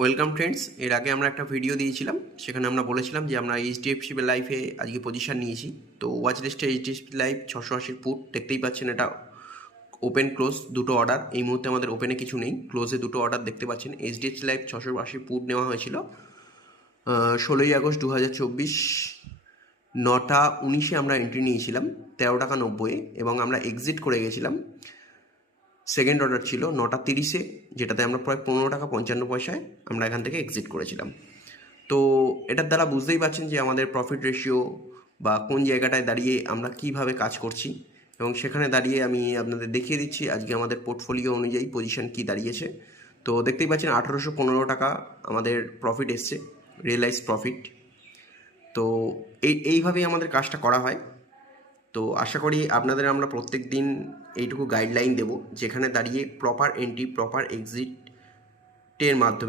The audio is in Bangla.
ওয়েলকাম ফ্রেন্ডস, এর আগে আমরা একটা ভিডিও দিয়েছিলাম, সেখানে আমরা বলেছিলাম যে আমরা এইচডিএফসি লাইফে আজকে পজিশন নিয়েছি। তো ওয়াচ লিস্টে এইচডিএফসি লাইফ 680 ফুট দেখতেই পাচ্ছেন। এটা ওপেন ক্লোজ দুটো অর্ডার, এই মুহূর্তে আমাদের ওপেনে কিছু নেই, ক্লোজে দুটো অর্ডার দেখতে পাচ্ছেন। এইচডিএফসি লাইফ 680 ফুট নেওয়া হয়েছিল 16ই আগস্ট 2024 9:19 আমরা এন্ট্রি নিয়েছিলাম 13 টাকা 90, এবং আমরা এক্সিট করে গেছিলাম। সেকেন্ড অর্ডার ছিল 9:30, যেটাতে আমরা প্রায় 15 টাকা 55 পয়সায় আমরা এখান থেকে এক্সিট করেছিলাম। তো এটার দ্বারা বুঝতেই পারছেন যে আমাদের প্রফিট রেশিও বা কোন জায়গাটায় দাঁড়িয়ে আমরা কিভাবে কাজ করছি, এবং সেখানে দাঁড়িয়ে আমি আপনাদের দেখিয়ে দিচ্ছি আজকে আমাদের পোর্টফোলিও অনুযায়ী পজিশন কি দাঁড়িয়েছে। তো দেখতেই পাচ্ছেন 1815 টাকা আমাদের প্রফিট এসছে, রিয়েলাইজ প্রফিট। তো এইভাবেই আমাদের কাজটা করা হয়। তো আশা করি আপনাদের আমরা প্রত্যেক দিন এইটুকু গাইডলাইন দেব, যেখানে দাঁড়িয়ে প্রপার এন্ট্রি প্রপার এক্সিটের মাধ্যমে